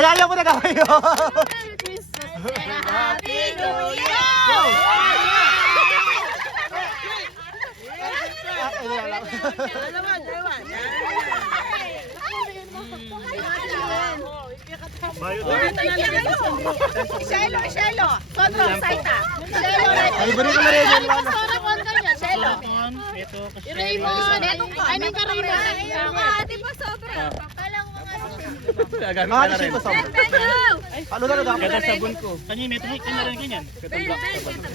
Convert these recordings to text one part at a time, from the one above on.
Kaya mo na kayo. Merry Christmas and a Happy New Year! Shelo. Sobrang saita. Ay, bari ko na rin yun. Shelo. Raymond! Ano ka Raymond? Ate pa sobra. Kala ko nga Ah, di siya masama. Ano na dapat? Kada sabon ko. Kanya may ito na rin kanyan.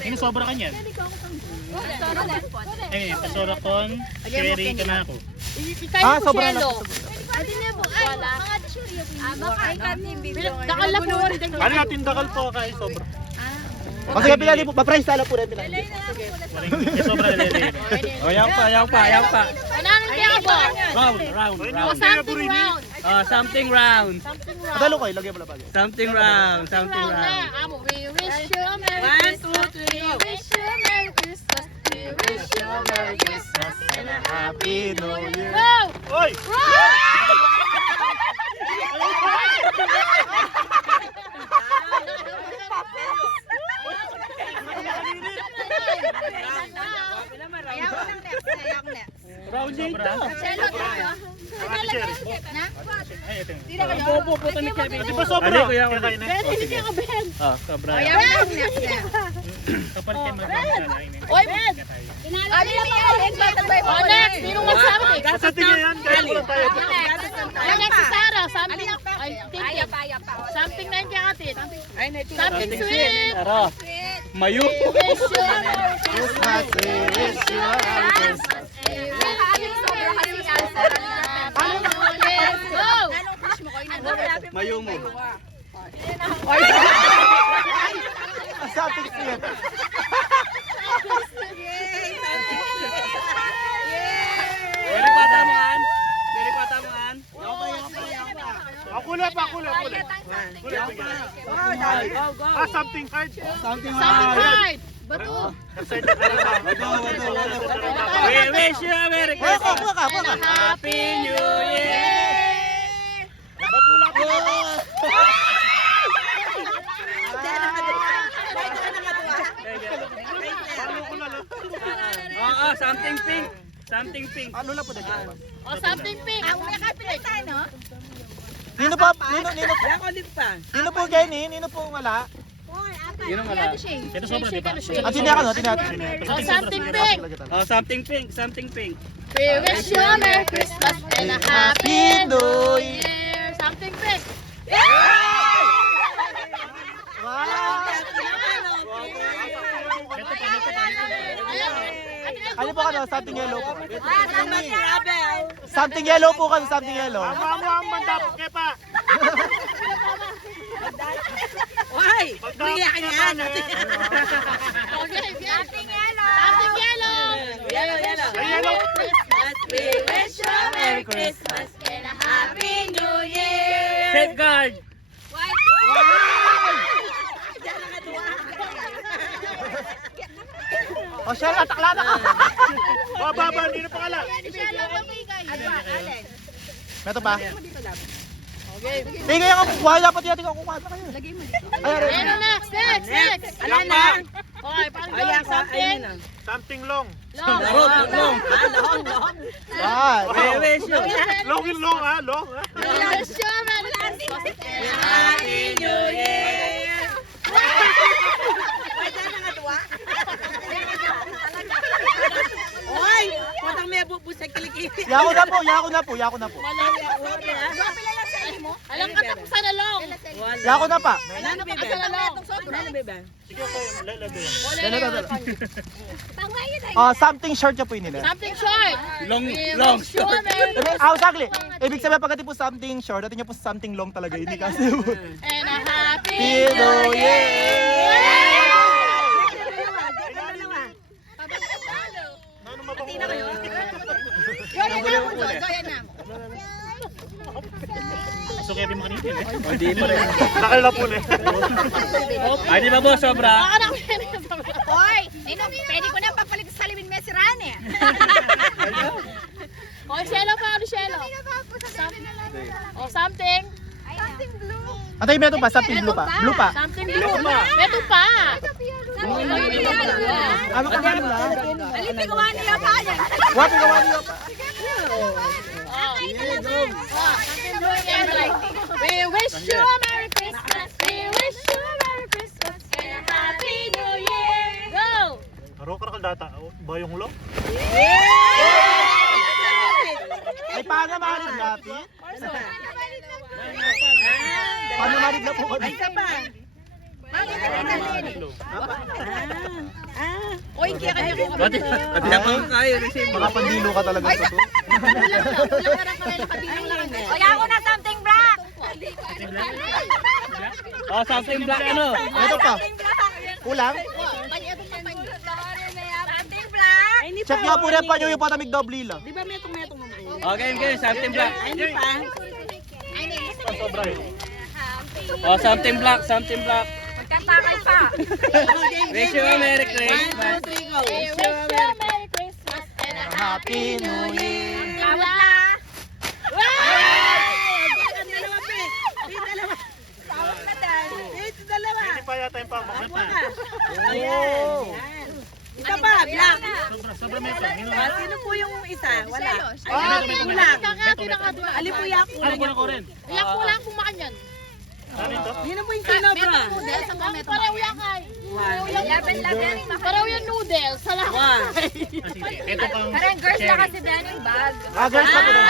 Ini sobra kanyan. Eh, pasora kon, sherry ka na ako. Ah, sobra na. Ate niya po. Ay, mga tisyuriya po. Makain kami video. Dakal na po. Ano natin dakal po kay sobra. O sige, pinali po. Pa-price tala po rin pinali. May sobra na lele. Oh, ayaw pa. Anong kaya po? Round. Something round. Oh, something round. Madalo ko, ilagay mo lang pag. Something round. Amo, we wish you a Merry Christmas. We wish you a Merry Christmas. We wish you a Merry Christmas and a Happy New Year. Wow! Oy! Round dito. Shelo tayo. Ay, ito. Puputo ni Kevin. Di ba sobra? Ano, kuya? Kakain na. Oh, sobra. Kapal kayo magkakain. Oy, Ben! Ali lang ako ulit. Tatagay mo. Oh, next! Sino magsabi? Sa tingin yan, kaya ko lang tayo. Yung next si Sarah. Something... Ay, thinking. Something na yung kaya atin. Something sweet. Tara. Mayo. We wish you a Merry Christmas, we wish you a Merry Christmas. Mayo mo. Something sweet. Dari patamuan. Ako na pa. Ah, something hard. Something hard. Bato. We wish you a Merry Christmas. Buka. Happy New Year. Batula po. Oo, something pink. Something pink. Ano lang po na dyan? Oh, something pink. Ang nakapilay tayo, no? Nino po Jenny? Nino po wala? Yun ang wala. Ito sobra, di ba? At hindi ako, tinatay. Oh, something pink. Oh, something pink. We wish you a Merry Christmas and a Happy New Year. Something pink. Ano po ano? Something yellow po. Something yellow po kasi something yellow. Amo ang mandap, kepa. Hoy! Bigyan ka niyan. Okay, something yellow. Something yellow. Ay, yellow. We wish you a Merry Christmas and a Happy New Year! Safeguard. O siya, ataklada ka. Baba, hindi na pakala. Meto pa? Tingay ako, buhay dapat yating ako kumain na kayo. Lagay mo dito. Ano next? Next. Alam na. Okay, parang something. Something long. Long. Long. Wow. We wish you. Long yung long, ha? Long, ha? We wish you a Merry Christmas and a Happy New Year! Oy! Patang may bubusay kilikili. Yako na po. Alam ka tapos na long. Yako na pa. Ano ba? Asa na long. Ano ba? Sige, okay. Lalagay. Something short niya po yun nila. Something short. Long. We wish you a Merry Sagli. Ibig sabihin pagkati po something short, dati niya po something long talaga. Hindi kasi po. and a Happy New Year! Ano mabango? So, kaya di makanipin, eh. Hindi pa rin. Nakala po na. Ay, di ba boss, sobra? Baka na kaya Hoy! Pwede ko na papalit sa Limin Mesiran eh! Oh, Shelo pa, Shelo. Oh, something. Atay, meron pa, something blue pa. Blue pa. Something blue. Ito pa. Ano ka lang lang? Alipin gawa niya pa yan. What ang gawa niyo pa? Something blue and like, we wish you a Merry Christmas. We wish you a Merry Christmas and a Happy New Year. Go! Aro ka data, bayong ulo? Ay, paano marid natin? Paano marid na po kami? Isa pa. Oy, kaya kanya ko Pati ako kayo kasi Mga pandilo ka talaga sa to. Kaya ako na something black. Oh, something black ano? Ito pa. Kulang? Something black. Ay, hindi pa. Check niya po rin pa nyo yung patamig double la. Di ba metong naman? Okay, something black. Ay, hindi pa. Sobra yun. Oh, something black, something black. Magkatakay pa. Wish you a Merry Christmas. 1, 2, 3, go. We wish you a Merry Christmas and a Happy New Year. Tawad na. Ang dalawa, Pete. Pete, dalawa. Tawad na dahil. Pete, dalawa. Hindi pa yata yung pangmakot Ako na. na. Ayan. Isa pa, black. Sobra meto. Sino po yung isa? Wala. Ah, Kulang. Kakakakakakakak. Alipuya ko. Ano ko na ko rin? Iyak ko lang kung makan yan. Ano ito? Yun po yung sino, bro. Pareho yan kay. Laban-laban. Pareho yan noodles. Salamat. One. Ito pang Parang girls na kasi Danny bag. Girls na po na.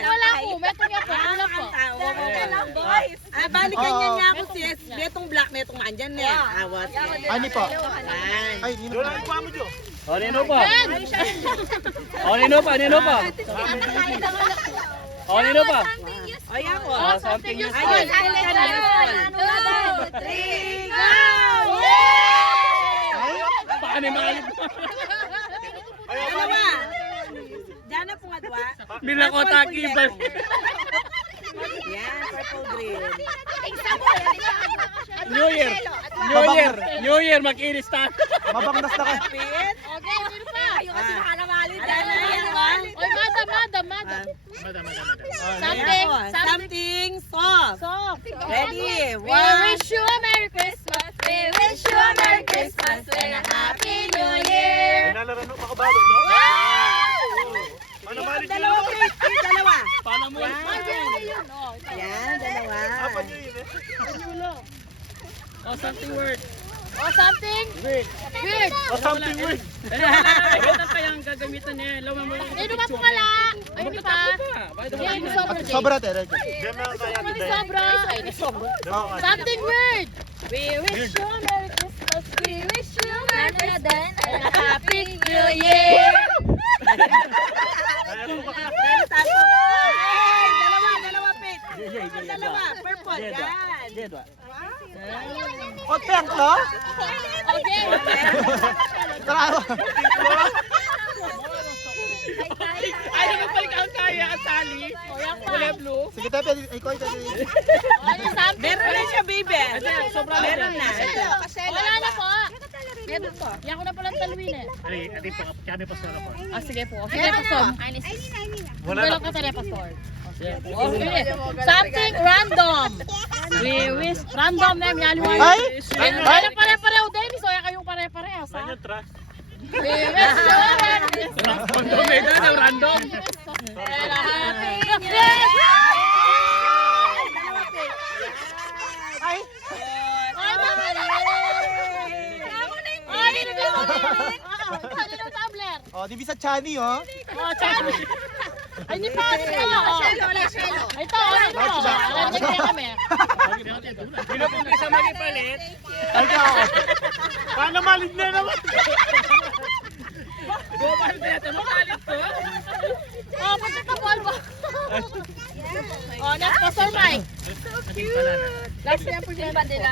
Wala po. Meto niya po. Wala po. Boys. Ah, balikan niya niya ako sis. Metong black, metong andyan na. Awat. Ani po. Ayan. Ay, nino Doon pa. ang ikuha mo, Jo. Oh, nino pa. Oh, nino pa, nino pa. Oh, nino pa. Ay, ako. Oh, something useful. Ayun, useful. 2, 3, go! Paano yung mga Dalawa. Diyan na po nga dwa. Milakotaki ba? Yan, purple green. New Year. New Year, mag-iris tayo. Mabangnas na ka. Pit. Okay, sino pa? Ayaw kasi makalawali Ala na yan, ba? Oy, madam. Madam. Something. Something soft. Soft. Ready? We One. wish you a Merry Christmas. We wish you a Merry Christmas and a Happy New Year. Nalaro no, makabalo, no? Ano balik Dalawa, Pit. Pit, dalawa. Paano mo? Yan, dalawa. Apan nyo yun eh. Oh, something word. Oh, something Wait. weird. O something weird. Ito pa yung gagamitan niya. Lawan mo yung Sino ba po kala? Ay, hindi pa. By the Yan, way. sobra. Sobra, Tere. Diyan na kaya Hindi today. sobra. Ay, hindi sobra. Something weird. We wish you a Merry Christmas. We wish you a Merry Christmas and a Happy New Year. Kaya po baka. Ay, dalawa, Pit. Dalawa, purple. Yan. Jedwa. O, pengklo? Okay. Tara. Ay, naman pala ang kaya, Sally. Kulay blue. Sige, Tepe. Ikaw, Tepe. Ano something? Meron na siya, baby. Sobra Meron na. Wala na po. Meron po. Yan ko na palang talwin eh. Adi po, kami pa sa rapor. Ah, sige po. Sige, Pastor. Wala Wala na. ka talaga, Pastor. Oh, sige. Something random. We wish. Random na yung yaliwan. Ay! Ay, pare-pareho din. So, kayong pare-pareho. Saan yung trust? We wish you a Merry Christmas. Random eh, na random. And a Happy New Year. Ay! Ay, Ay, hindi ko Ano yung tumbler? O, di bisa Chani, oh. Oh, Chani. Ay, hindi pa. Ito. Ito, ano ito? Lalagyan niya kami. Sino po isa magipalit? Ay, ako. Paano malig na naman? Gopal na ito, makalit to. Oh, pati ka polvo. Oh, next, Pastor Mike. Last year po siya ba nila?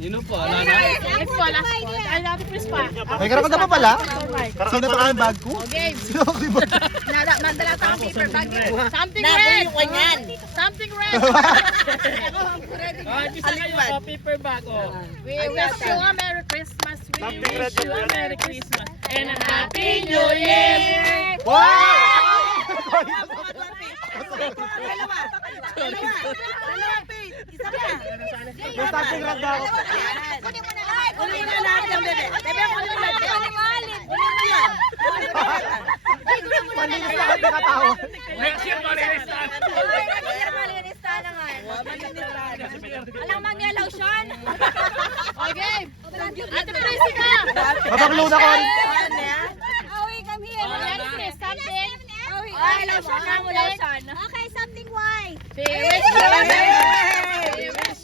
Sino po? Wala na. Next po, last po. Ay, natin Chris pa. May karakot na pa pala? Pastor Mike. Sino pa ang bag ko? Okay. Sino pa ang bag? Mandala pa ang paper bag. Something Nabo red. yung kanyan. Something red. Oh, isa kayo pa, paper bag. Oh. We wish you a Merry Christmas. We Something wish red you a yun. Merry Christmas. And a Happy New Year. Wow! Dalawa, Pete. Isa pa. May something red daw. Kunin mo na lang. Kunin na lahat yung bebe. Bebe, kunin mo lahat yan. Kunin mo yan. Kunin mo yan. Malinis na kayo nakatawa. Next year, malinis na. Malinis na nga. Alam mang yellow siya. Okay. Ate Tracy ka. Mabaklo na ko rin. Awi, come here. Malinis something. Awi, yellow siya. Okay, something white. Wish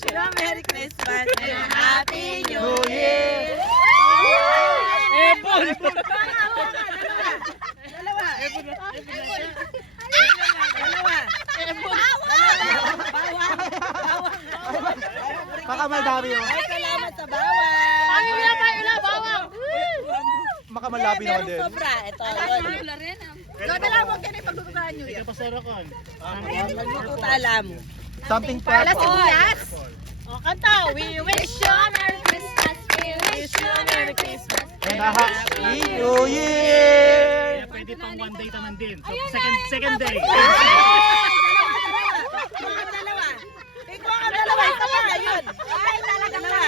you a Merry Christmas and a Happy New New Year. Year. Dalawa. Makamaldabi yun. Ay, salamat sa bawang. Bawang. Makamaldabi naman din. Sobra. Ito, yun. Ikaw pa sa rakon. Magluto alam. Something purple. O, kanta. We wish you a Merry Christmas. We wish you a Merry Christmas. And a Happy New Year. Kaya pwede pang one day tanan din. So, second day. Dalawa. Ikaw ang dalawa. Ito pa. Yun. Ay, talaga pa.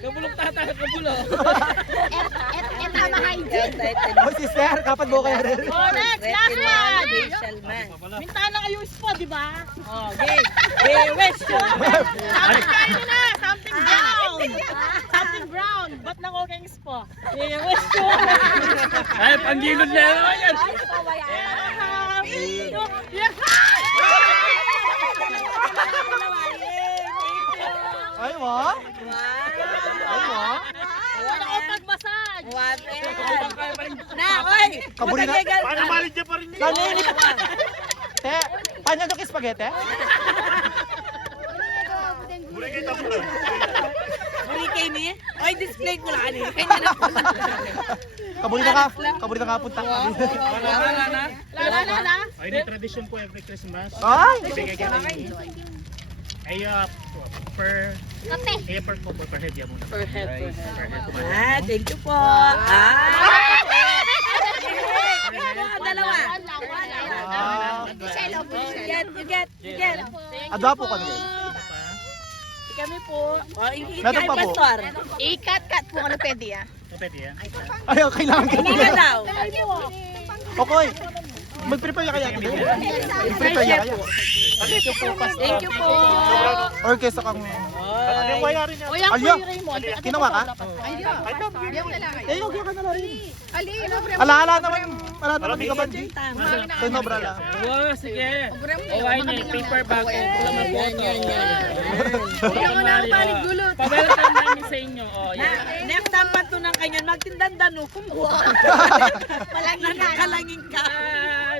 Kabulok tata, kabulok. Eta mahaydin. Oh, sister, kapat mo kaya rin. Next, last one. Special man. Minta na kayo ispo, di ba? Oh, okay. We wish you. Sabi kayo na, something brown. Something brown. Ba't na ko kayong ispo? We wish you. Ay, panggilod na naman yan. Happy New Year. Ay mo? Ay mo? Wala ko pag-massage. Na, oy! Kabuli na. Paano malig niya pa rin yun? Nanini pa. Te, paano nyo spaghetti? Muli kayo tapos. Buri kayo niya? Oy, display ko lang kanina. Kanya na po. Kabuli na ka. Kabuli na ka punta. La. Ay, may tradition po every Christmas. Ay! Ibigay ka rin. Ay, per po per head yan muna. Per head. Ah, thank you po. Dalawa. You get. Adapo ka nyo. Kami po. Oh, Meron pa po. pastor. Ikat-kat po ano pwede ah. Pwede yan. Ay, kailangan ka. Hindi na daw. Okay. Mag-prepare ka kaya. Mag-prepare ka kaya. Thank you po. Or kesa kang... Ano yung waya rin yan? Alyo! Kinawa ka? Eh, huwag ka na rin. Alaala naman. Alaala naman ka ba? Tinobra lang. Wow, sige. O, ay na, paper bag. Wala mo po. Pa-welcome namin sa inyo. O, yan. Next time pa to ng kanyan, magtindandano. Kumuha. Nakalangin ka.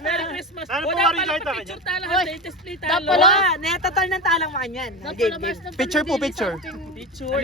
Merry Christmas. Ano po Wala nga rin pala kahit ako picture tala. Latest play talo. Wala, netatal ng talang man yan. Picture po, picture. Picture.